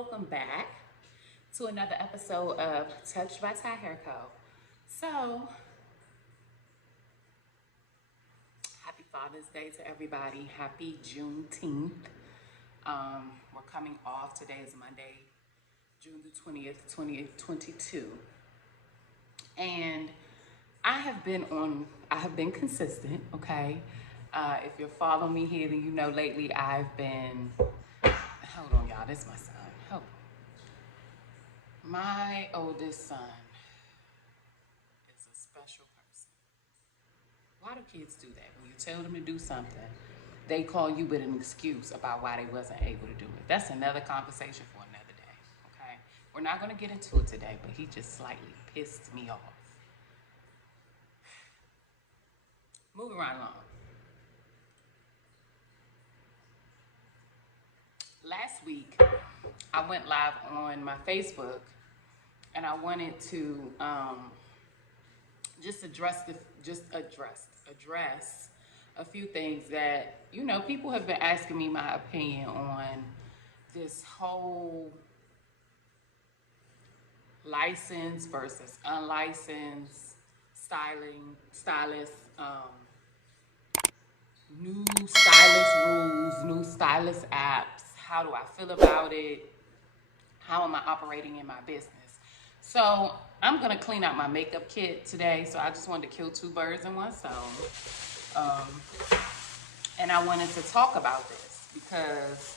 welcome back to another episode of Touched by TyHairCo. So, happy Father's Day to everybody. Happy Juneteenth. We're coming off. Today is Monday, June the 20th, 2022. And I have been consistent, okay? If you're following me here, then you know lately I've been, hold on y'all, this is my son, hold on. My oldest son is a special person. Why do kids do that? When you tell them to do something, they call you with an excuse about why they wasn't able to do it. That's another conversation for another day, okay? We're not gonna get into it today, but he just slightly pissed me off. Moving right along. Last week, I went live on my Facebook, and I wanted to just address a few things that, you know, people have been asking me my opinion on this whole licensed versus unlicensed stylist, new stylist rules, new stylist apps. How do I feel about it? How am I operating in my business? So I'm gonna clean out my makeup kit today. So I just wanted to kill two birds in one stone. And I wanted to talk about this because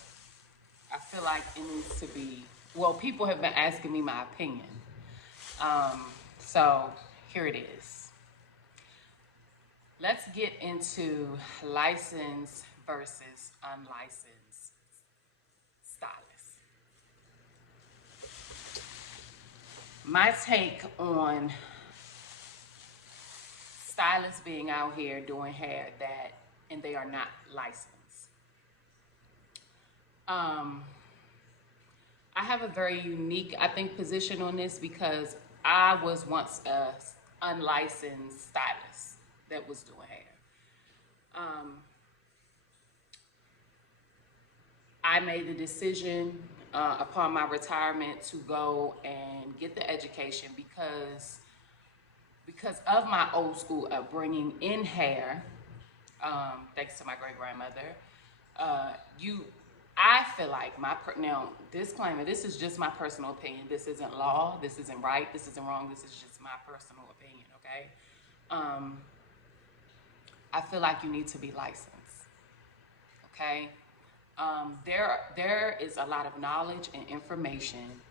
I feel like it needs to be, well, people have been asking me my opinion. So here it is. Let's get into licensed versus unlicensed stylists. My take on stylists being out here doing hair and they are not licensed. I have a very unique, I think, position on this because I was once a unlicensed stylist that was doing hair. I made the decision upon my retirement to go and get the education because of my old school upbringing in hair. Thanks to my great grandmother. I feel like now, disclaimer, this is just my personal opinion. This isn't law, this isn't right, this isn't wrong, this is just my personal opinion, okay? I feel like you need to be licensed, okay? There is a lot of knowledge and information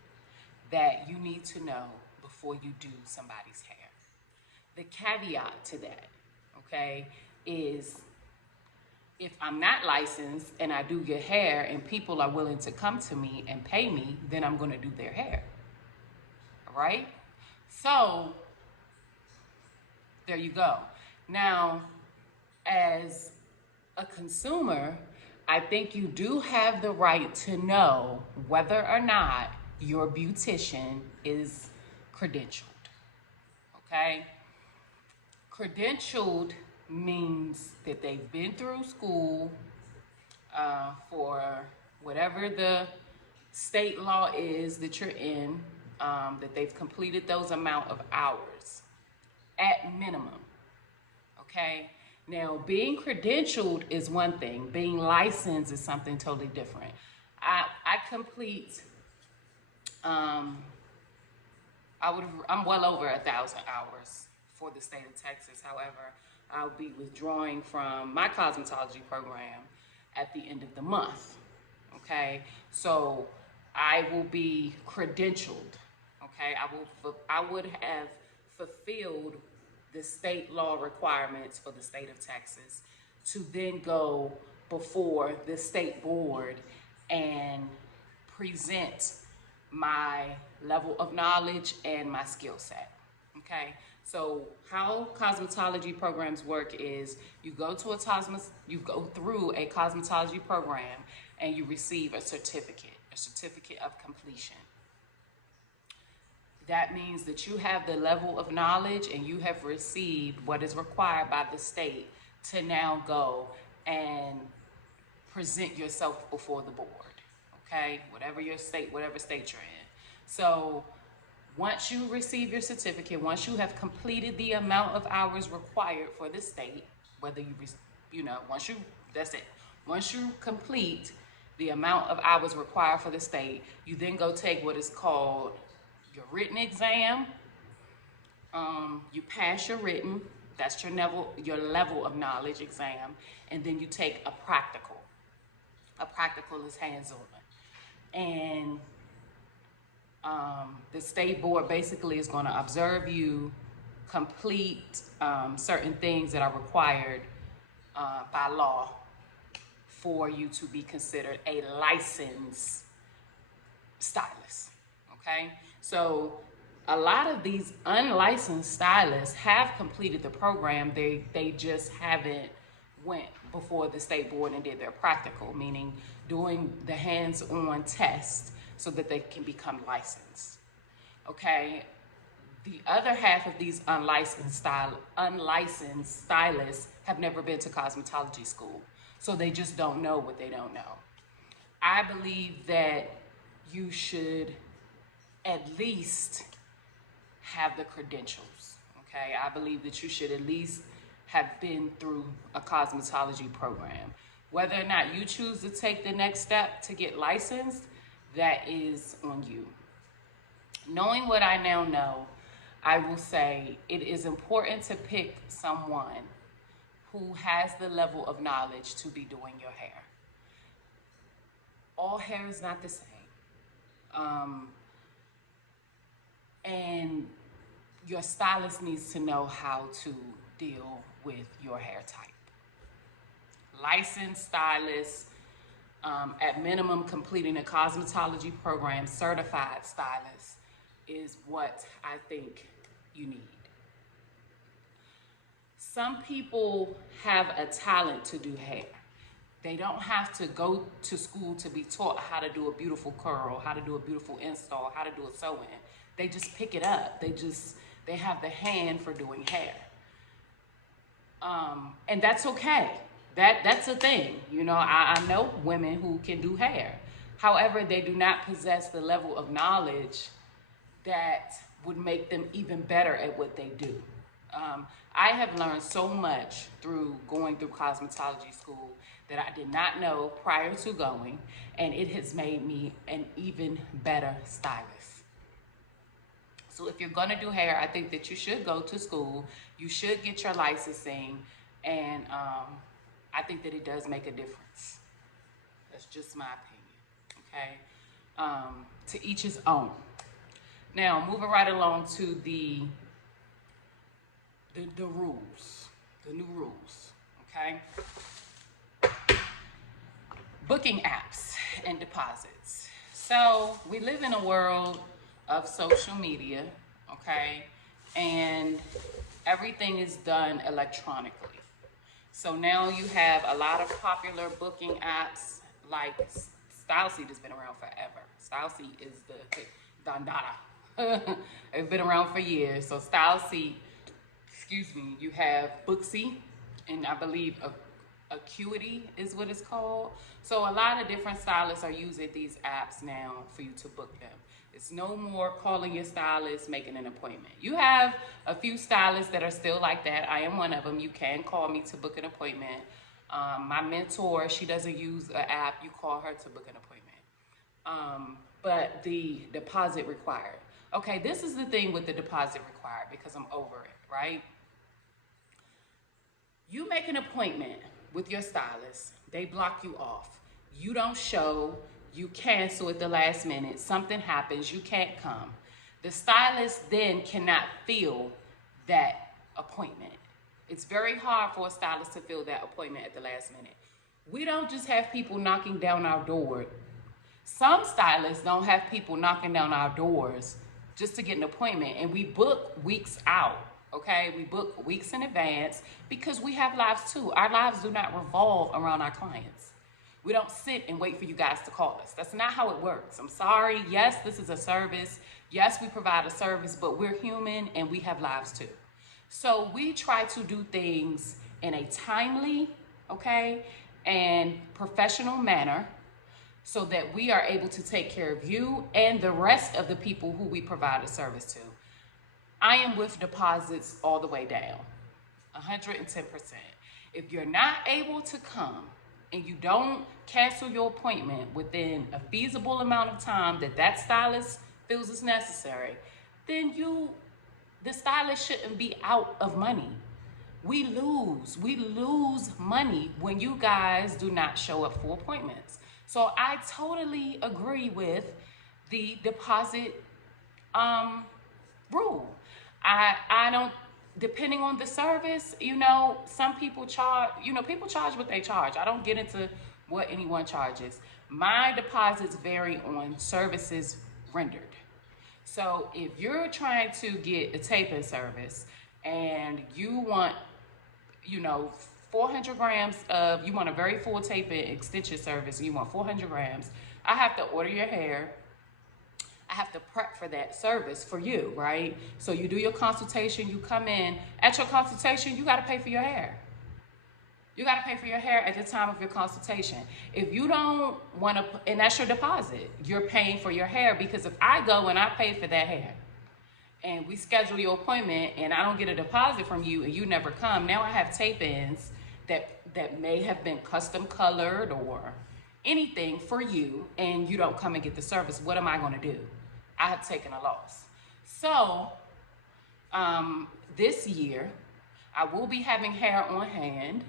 that you need to know before you do somebody's hair. The caveat to that, okay, is if I'm not licensed and I do your hair and people are willing to come to me and pay me, then I'm gonna do their hair, all right? So, there you go. Now, as a consumer, I think you do have the right to know whether or not your beautician is credentialed, okay? Credentialed means that they've been through school for whatever the state law is that you're in, that they've completed those amount of hours at minimum, okay? Now, being credentialed is one thing. Being licensed is something totally different. I complete, I'm well over 1,000 hours for the state of Texas. However, I'll be withdrawing from my cosmetology program at the end of the month, okay? So I will be credentialed, okay? I would have fulfilled the state law requirements for the state of Texas to then go before the state board and present my level of knowledge and my skill set, okay? So how cosmetology programs work is you go through a cosmetology program and you receive a certificate of completion. That means that you have the level of knowledge and you have received what is required by the state to now go and present yourself before the board, okay? Whatever your state, whatever state you're in. So once you receive your certificate, once you have completed the amount of hours required for the state, whether that's it. Once you complete the amount of hours required for the state, you then go take what is called your written exam. You pass your written, that's your level of knowledge exam, and then you take a practical. A practical is hands-on. And the state board basically is going to observe you complete certain things that are required by law for you to be considered a licensed stylist, okay? So a lot of these unlicensed stylists have completed the program. They just haven't went before the state board and did their practical, meaning doing the hands-on test so that they can become licensed, okay? The other half of these unlicensed stylists have never been to cosmetology school, so they just don't know what they don't know. I believe that you should at least have the credentials, okay? I believe that you should at least have been through a cosmetology program. Whether or not you choose to take the next step to get licensed, that is on you. Knowing what I now know, I will say it is important to pick someone who has the level of knowledge to be doing your hair. All hair is not the same. And your stylist needs to know how to deal with your hair type. Licensed stylists, at minimum completing a cosmetology program, certified stylist is what I think you need. Some people have a talent to do hair. They don't have to go to school to be taught how to do a beautiful curl, how to do a beautiful install, how to do a sew-in. They just pick it up. They have the hand for doing hair. And that's okay. That's a thing. You know, I know women who can do hair. However, they do not possess the level of knowledge that would make them even better at what they do. I have learned so much through going through cosmetology school that I did not know prior to going, and it has made me an even better stylist. So if you're gonna do hair, I think that you should go to school, you should get your licensing, and I think that it does make a difference. That's just my opinion, okay? To each his own. Now, moving right along to the rules, the new rules, okay? Booking apps and deposits. So we live in a world of social media, okay? And everything is done electronically. So now you have a lot of popular booking apps like Stylist Tip has been around forever. Stylist Tip is the Dandada. It's been around for years. So Stylist Tip, you have Booksy, and I believe Acuity is what it's called. So a lot of different stylists are using these apps now for you to book them. It's no more calling your stylist, making an appointment. You have a few stylists that are still like that. I am one of them. You can call me to book an appointment. My mentor, she doesn't use an app. You call her to book an appointment. But the deposit required. Okay, this is the thing with the deposit required because I'm over it, right? You make an appointment with your stylist. They block you off. You don't show. You cancel at the last minute. Something happens. You can't come. The stylist then cannot fill that appointment. It's very hard for a stylist to fill that appointment at the last minute. We don't just have people knocking down our door. Some stylists don't have people knocking down our doors just to get an appointment, and we book weeks out, okay? We book weeks in advance because we have lives too. Our lives do not revolve around our clients. We don't sit and wait for you guys to call us. That's not how it works. I'm sorry. Yes, this is a service. Yes, we provide a service, but we're human and we have lives too. So we try to do things in a timely, okay, and professional manner so that we are able to take care of you and the rest of the people who we provide a service to. I am with deposits all the way down, 110%. If you're not able to come and you don't cancel your appointment within a feasible amount of time that stylist feels is necessary, then the stylist shouldn't be out of money. We lose money when you guys do not show up for appointments. So I totally agree with the deposit rule. I don't, depending on the service, some people charge, people charge what they charge. I don't get into what anyone charges. My deposits vary on services rendered. So if you're trying to get a taping service and you want, 400 grams of, you want a very full taping extension service, and you want 400 grams, I have to order your hair. I have to prep for that service for you, right? So you do your consultation, you come in. At your consultation, you got to pay for your hair. You got to pay for your hair at the time of your consultation. If you don't want to, and that's your deposit, you're paying for your hair, because if I go and I pay for that hair and we schedule your appointment and I don't get a deposit from you and you never come, now I have tape-ins that may have been custom colored or anything for you, and you don't come and get the service. What am I going to do? I have taken a loss. So this year I will be having hair on hand.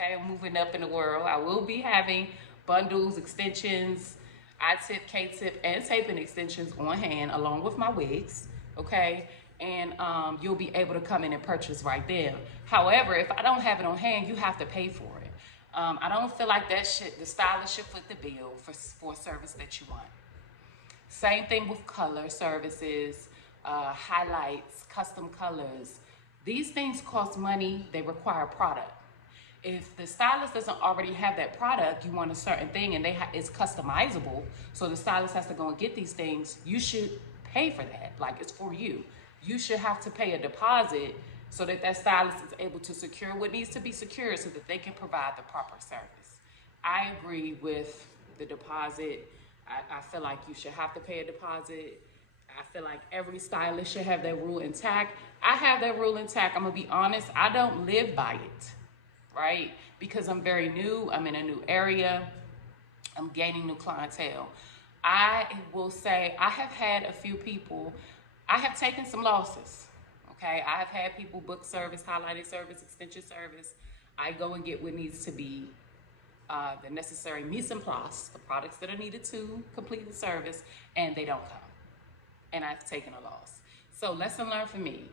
Okay, I'm moving up in the world. I will be having bundles, extensions, I-tip, K-tip, and taping extensions on hand along with my wigs. Okay, and you'll be able to come in and purchase right there. However, if I don't have it on hand, you have to pay for it. I don't feel like the stylist should foot the bill for a service that you want. Same thing with color services, highlights, custom colors. These things cost money. They require product. If the stylist doesn't already have that product, you want a certain thing and it's customizable, so the stylist has to go and get these things, you should pay for that. Like, it's for you. You should have to pay a deposit so that stylist is able to secure what needs to be secured so that they can provide the proper service. I agree with the deposit. I feel like you should have to pay a deposit. I feel like every stylist should have that rule intact. I have that rule intact. I'm gonna be honest, I don't live by it, right? Because I'm very new, I'm in a new area, I'm gaining new clientele. I will say I have had a few people, I have taken some losses. Okay, I have had people book service, highlighted service, extension service. I go and get what needs to be the necessary mise en place, the products that are needed to complete the service, and they don't come. And I've taken a loss. So lesson learned for me.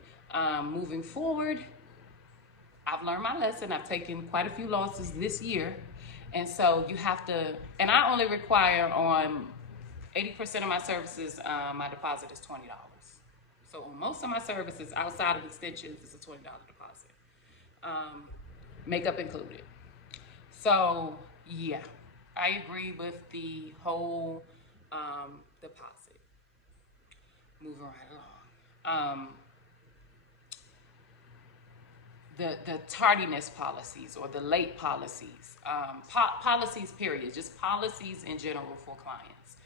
Moving forward, I've learned my lesson. I've taken quite a few losses this year. And so you have to, and I only require on 80% of my services, my deposit is $20. So on most of my services outside of extensions, it's a $20 deposit. Makeup included. So yeah, I agree with the whole deposit. Moving right along. The tardiness policies or the late policies. Policies period, just policies in general for clients.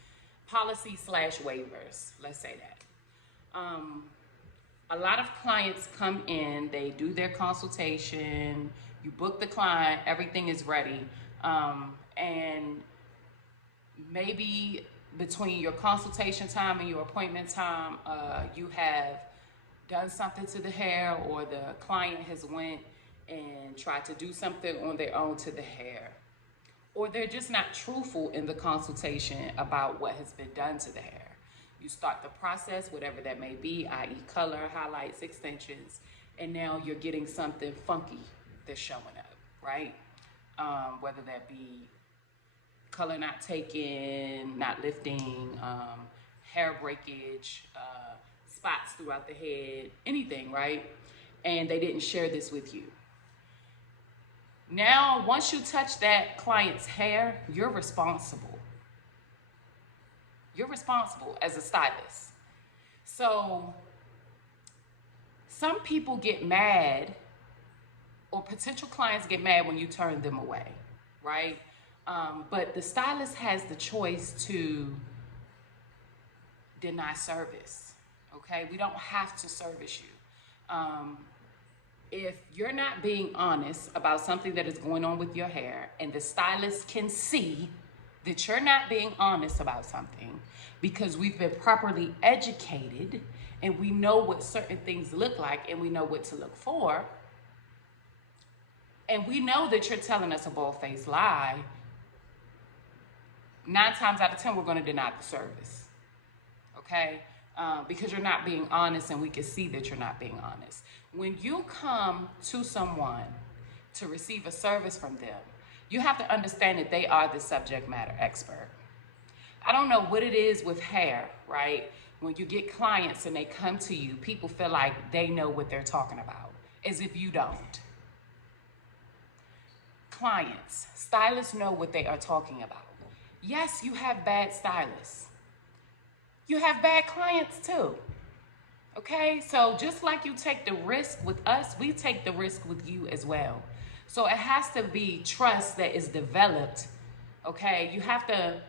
Policy/waivers, let's say that. A lot of clients come in, they do their consultation, you book the client, everything is ready, and maybe between your consultation time and your appointment time, you have done something to the hair, or the client has went and tried to do something on their own to the hair, or they're just not truthful in the consultation about what has been done to the hair. You start the process, whatever that may be, i.e. color, highlights, extensions, and now you're getting something funky that's showing up, right? Whether that be color not taken, not lifting, hair breakage, spots throughout the head, anything, right? And they didn't share this with you. Now, once you touch that client's hair, you're responsible. You're responsible as a stylist. So some people get mad, or potential clients get mad when you turn them away, right? But the stylist has the choice to deny service, okay? We don't have to service you. If you're not being honest about something that is going on with your hair and the stylist can see that you're not being honest about something because we've been properly educated and we know what certain things look like and we know what to look for, and we know that you're telling us a bald-faced lie, 9 times out of 10, we're going to deny the service, okay? Because you're not being honest and we can see that you're not being honest. When you come to someone to receive a service from them, you have to understand that they are the subject matter expert. I don't know what it is with hair, right? When you get clients and they come to you, people feel like they know what they're talking about, as if you don't. Clients, stylists know what they are talking about. Yes, you have bad stylists. You have bad clients too. Okay, so just like you take the risk with us, we take the risk with you as well. So it has to be trust that is developed. Okay, you have to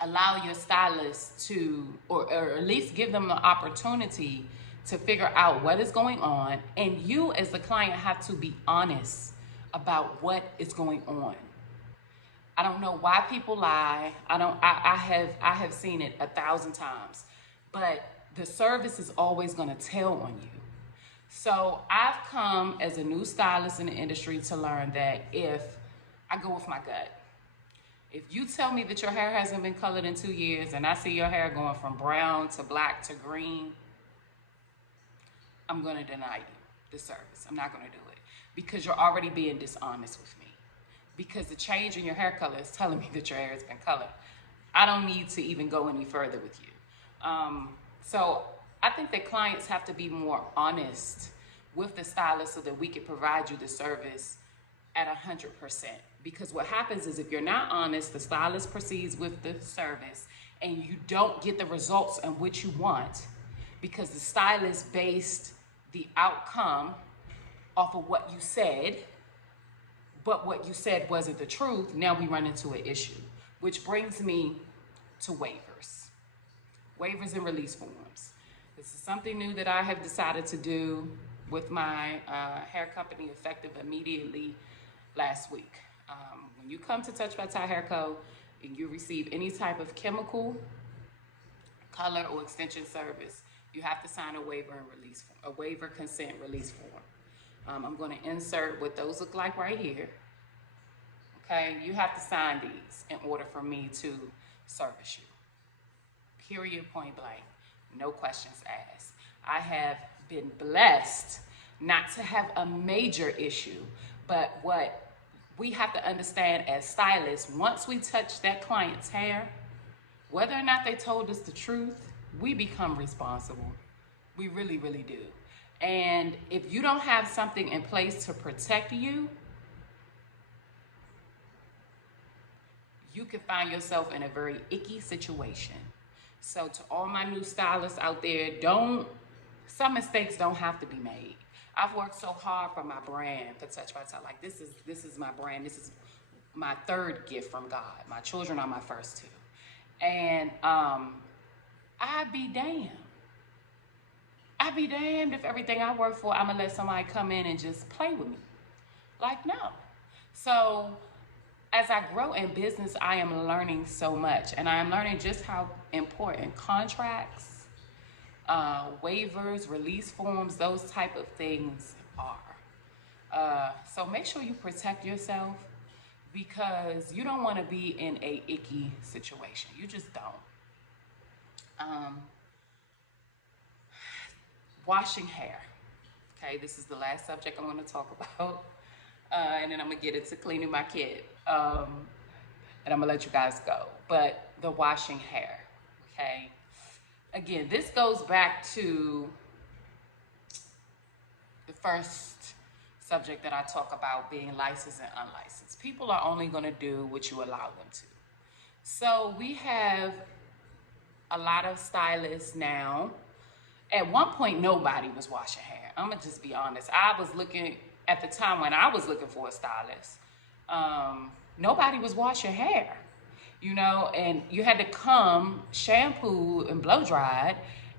allow your stylist to, or at least give them the opportunity to figure out what is going on, and you as the client have to be honest about what is going on. I don't know why people lie. I have seen it 1,000 times, but the service is always going to tell on you. So I've come as a new stylist in the industry to learn that if I go with my gut, if you tell me that your hair hasn't been colored in 2 years and I see your hair going from brown to black to green, I'm going to deny you the service. I'm not going to do it because you're already being dishonest with me. Because the change in your hair color is telling me that your hair has been colored. I don't need to even go any further with you. So I think that clients have to be more honest with the stylist so that we can provide you the service at 100%. Because what happens is if you're not honest, the stylist proceeds with the service and you don't get the results in which you want because the stylist based the outcome off of what you said, but what you said wasn't the truth. Now we run into an issue, which brings me to waivers. Waivers and release forms. This is something new that I have decided to do with my hair company effective immediately last week. When you come to TouchedByTyHairCo and you receive any type of chemical, color, or extension service, you have to sign a waiver and release form, a waiver consent release form. I'm going to insert what those look like right here. Okay, you have to sign these in order for me to service you. Period, point blank. No questions asked. I have been blessed not to have a major issue, but what we have to understand as stylists, once we touch that client's hair, whether or not they told us the truth, we become responsible. We really, really do. And if you don't have something in place to protect you, you can find yourself in a very icky situation. So to all my new stylists out there, some mistakes don't have to be made. I've worked so hard for my brand, for TouchedByTy. Like this is my brand. This is my third gift from God. My children are my first two. And I'd be damned. I'd be damned if everything I work for, I'm gonna let somebody come in and just play with me. Like, no. So as I grow in business, I am learning so much, and I am learning just how important contracts, waivers, release forms, those type of things are. So make sure you protect yourself because you don't want to be in a icky situation. You just don't. Washing hair. Okay, this is the last subject I'm going to talk about. And then I'm going to get into cleaning my kid. And I'm going to let you guys go. But the washing hair, okay? Again, this goes back to the first subject that I talk about, being licensed and unlicensed. People are only going to do what you allow them to. So we have a lot of stylists now. At one point, nobody was washing hair. I'm going to just be honest. I was looking, at the time when I was looking for a stylist, nobody was washing hair, you know, and you had to come shampoo and blow dried,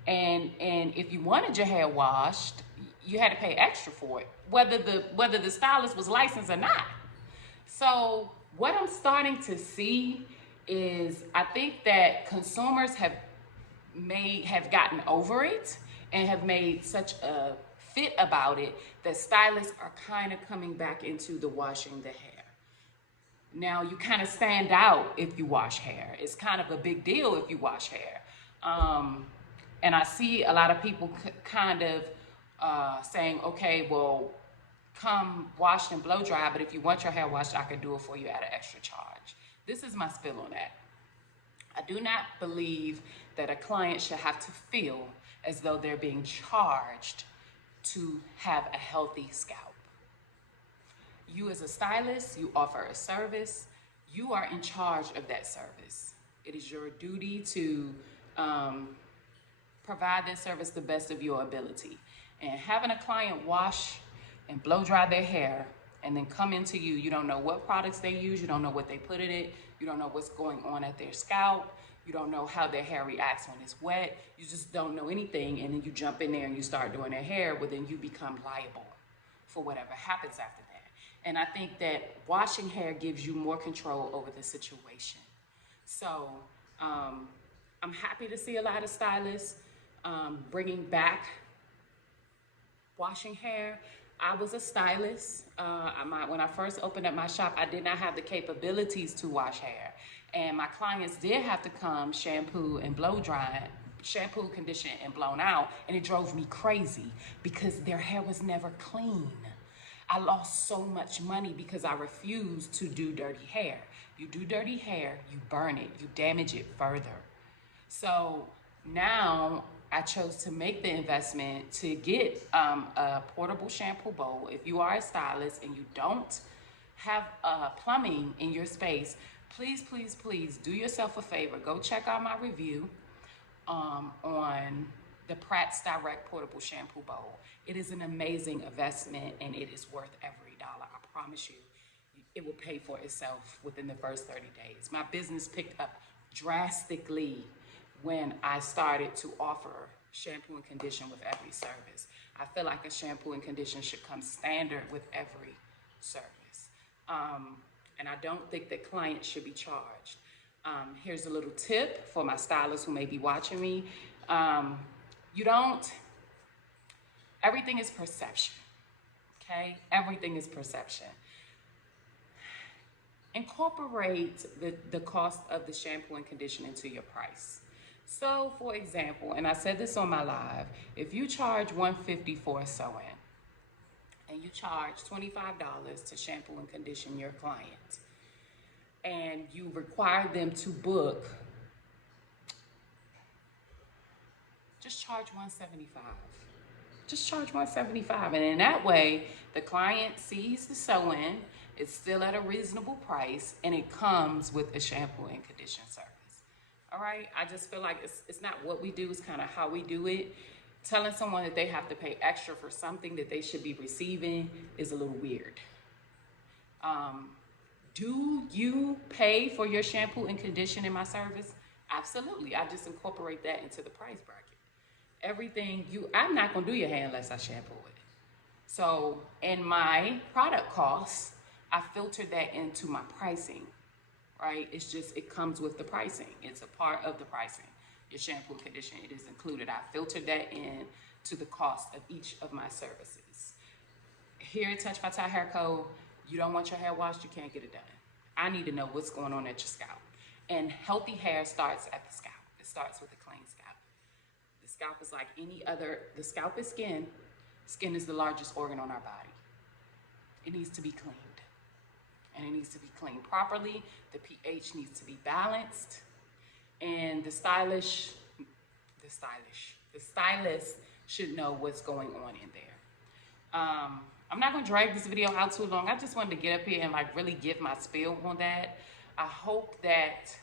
and if you wanted your hair washed, you had to pay extra for it, whether the stylist was licensed or not. So what I'm starting to see is, I think that consumers have gotten over it and have made such a fit about it that stylists are kind of coming back into the washing the hair. Now you kind of stand out if you wash hair. It's kind of a big deal if you wash hair. And I see a lot of people kind of saying, okay, well, come washed and blow dry, but if you want your hair washed, I can do it for you at an extra charge. This is my spill on that. I do not believe that a client should have to feel as though they're being charged to have a healthy scalp. You as a stylist, you offer a service. You are in charge of that service. It is your duty to provide that service the best of your ability. And having a client wash and blow dry their hair and then come into you, you don't know what products they use, you don't know what they put in it, you don't know what's going on at their scalp, you don't know how their hair reacts when it's wet, you just don't know anything, and then you jump in there and you start doing their hair, well then you become liable for whatever happens after that. And I think that washing hair gives you more control over the situation. So I'm happy to see a lot of stylists bringing back washing hair. I was a stylist. When I first opened up my shop, I did not have the capabilities to wash hair. And my clients did have to come shampoo and blow dry, shampoo, condition, and blown out. And it drove me crazy because their hair was never clean. I lost so much money because I refused to do dirty hair. You do dirty hair, you burn it, you damage it further. So now I chose to make the investment to get a portable shampoo bowl. If you are a stylist and you don't have plumbing in your space, please, please, please do yourself a favor. Go check out my review on the Pratt's Direct Portable Shampoo Bowl. It is an amazing investment and it is worth every dollar. I promise you, it will pay for itself within the first 30 days. My business picked up drastically when I started to offer shampoo and condition with every service. I feel like a shampoo and condition should come standard with every service. And I don't think that clients should be charged. Here's a little tip for my stylists who may be watching me. Everything is perception, okay? Everything is perception. Incorporate the cost of the shampoo and condition into your price. So for example, and I said this on my live, if you charge $150 for a sew-in and you charge $25 to shampoo and condition your client and you require them to book, just charge $175. Just charge $175. And in that way, the client sees the sew-in, it's still at a reasonable price, and it comes with a shampoo and condition service. All right, I just feel like it's not what we do, it's kind of how we do it. Telling someone that they have to pay extra for something that they should be receiving is a little weird. Do you pay for your shampoo and condition in my service? Absolutely, I just incorporate that into the price bracket. Everything I'm not gonna do your hair unless I shampoo it. So in my product costs, I filtered that into my pricing. Right? It's just, it comes with the pricing. It's a part of the pricing. Your shampoo and condition, it is included. I filtered that in to the cost of each of my services. Here at TouchedByTyHairCo, you don't want your hair washed, you can't get it done. I need to know what's going on at your scalp. And healthy hair starts at the scalp. It starts with a clean scalp. The scalp is like any other, the scalp is skin. Skin is the largest organ on our body. It needs to be cleaned. And it needs to be cleaned properly. The pH needs to be balanced. And the stylist should know what's going on in there. I'm not gonna drag this video out too long. I just wanted to get up here and like really give my spiel on that. I hope that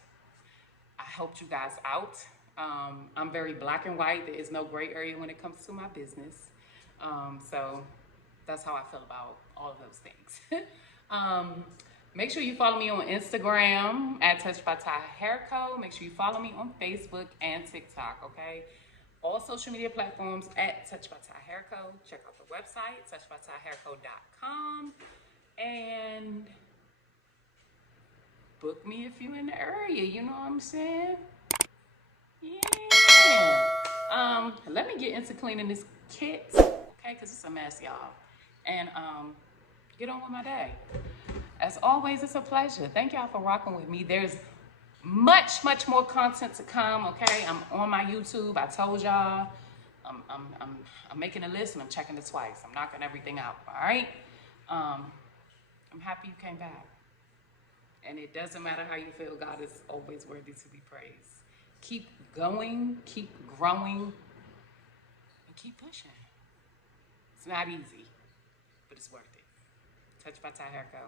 I helped you guys out. I'm very black and white. There is no gray area when it comes to my business. So that's how I feel about all of those things. Make sure you follow me on Instagram at TouchedByTyHairCo. Make sure you follow me on Facebook and TikTok, okay? All social media platforms at TouchedByTyHairCo. Check out the website, TouchedByTyHairCo.com. And book me if you're in the area, you know what I'm saying? Yeah. Let me get into cleaning this kit, okay? Because it's a mess, y'all. And get on with my day. As always, it's a pleasure. Thank y'all for rocking with me. There's much more content to come, okay? I'm on my YouTube. I told y'all. I'm making a list and I'm checking it twice. I'm knocking everything out, all right? I'm happy you came back. And it doesn't matter how you feel, God is always worthy to be praised. Keep going, keep growing, and keep pushing. It's not easy, but it's worth it. Touched by Ty Hair Co.